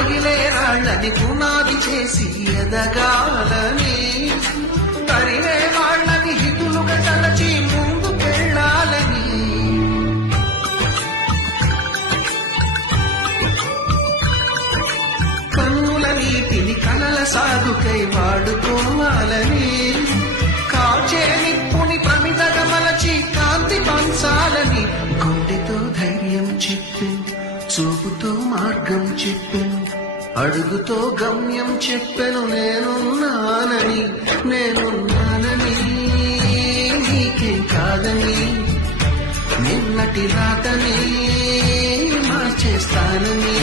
రగిలే రాళ్ళని పునాది చేసి ఎదగాలని. తరివే వాళ్ళని హితులుగా తలచి ముందుకెళ్ళాలని కన్నుల నీటిని కలల సాగుకై వాడుకోవాలని. కాచే నిప్పుని ప్రమిదగా మలచి కాంతి పంచాలని. గుండెతో ధైర్యం చెప్పాను చూపుతో మార్గం చెప్పాను అడుగుతో గమ్యం చెప్పెను నేనున్నానని నేనున్నానని నీకేం కాదని నిన్నటి రాతని మార్చేస్తానని